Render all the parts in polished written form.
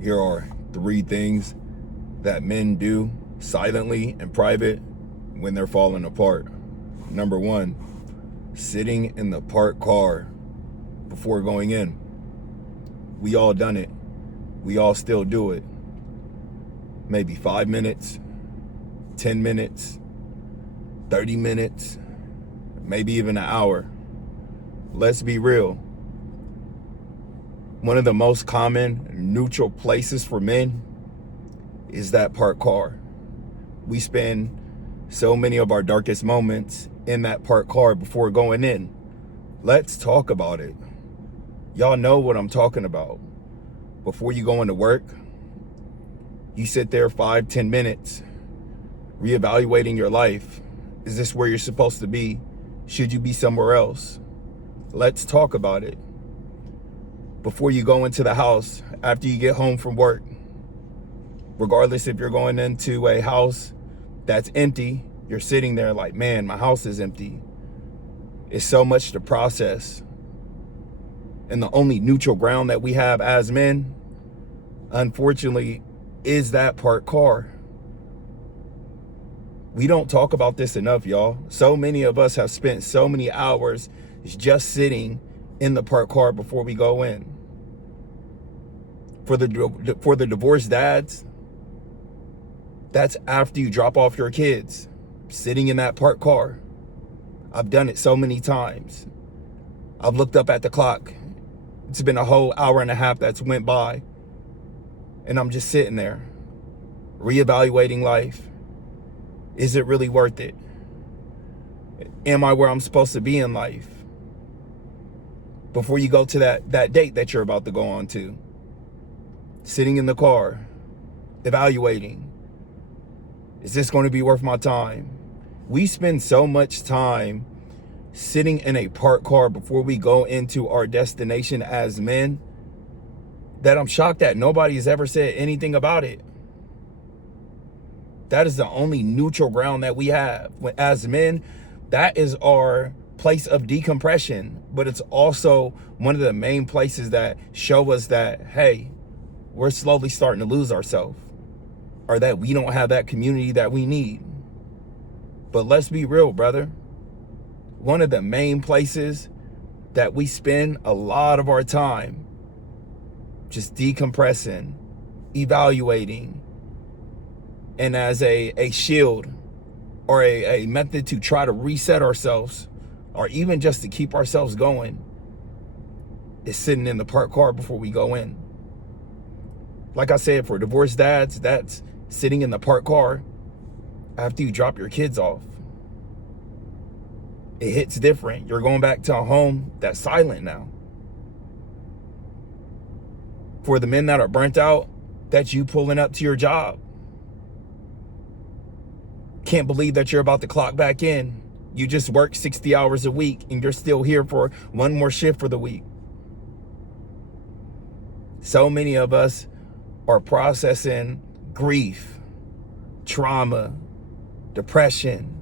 Here are 3 things that men do silently in private when they're falling apart. Number 1, sitting in the parked car before going in. We all done it. We all still do it. Maybe 5 minutes, 10 minutes, 30 minutes, maybe even an hour. Let's be real. One of the most common neutral places for men is that parked car. We spend so many of our darkest moments in that parked car before going in. Let's talk about it. Y'all know what I'm talking about. Before you go into work, you sit there 5-10 minutes reevaluating your life. Is this where you're supposed to be? Should you be somewhere else? Let's talk about it. Before you go into the house, after you get home from work, regardless if you're going into a house that's empty, you're sitting there like, man, my house is empty. It's so much to process. And the only neutral ground that we have as men, unfortunately, is that parked car. We don't talk about this enough, y'all. So many of us have spent so many hours just sitting in the parked car before we go in. For the divorced dads, that's after you drop off your kids, sitting in that parked car. I've done it so many times. I've looked up at the clock. It's been a whole hour and a half that's went by, and I'm just sitting there, reevaluating life. Is it really worth it? Am I where I'm supposed to be in life? Before you go to that date that you're about to go on to, sitting in the car, evaluating, is this going to be worth my time? We spend so much time sitting in a parked car before we go into our destination as men that I'm shocked that nobody has ever said anything about it. That is the only neutral ground that we have. As men, that is our place of decompression, but it's also one of the main places that show us that, hey, we're slowly starting to lose ourselves, or that we don't have that community that we need. But let's be real, brother. One of the main places that we spend a lot of our time just decompressing, evaluating, and as a shield or a method to try to reset ourselves, or even just to keep ourselves going, is sitting in the parked car before we go in. Like I said, for divorced dads, that's sitting in the parked car after you drop your kids off. It hits different. You're going back to a home that's silent now. For the men that are burnt out, that's you pulling up to your job. Can't believe that you're about to clock back in. You just worked 60 hours a week and you're still here for one more shift for the week. So many of us are processing grief, trauma, depression,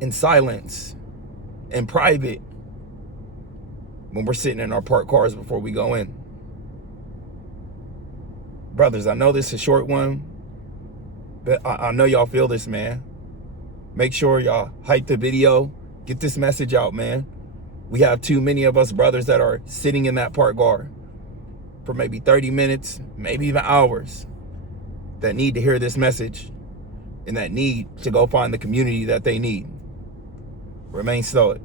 in silence, in private, when we're sitting in our parked cars before we go in. Brothers, I know this is a short one, but I know y'all feel this, man. Make sure y'all hype the video, get this message out, man. We have too many of us brothers that are sitting in that parked car for maybe 30 minutes, maybe even hours, that need to hear this message and that need to go find the community that they need. Remain stoic.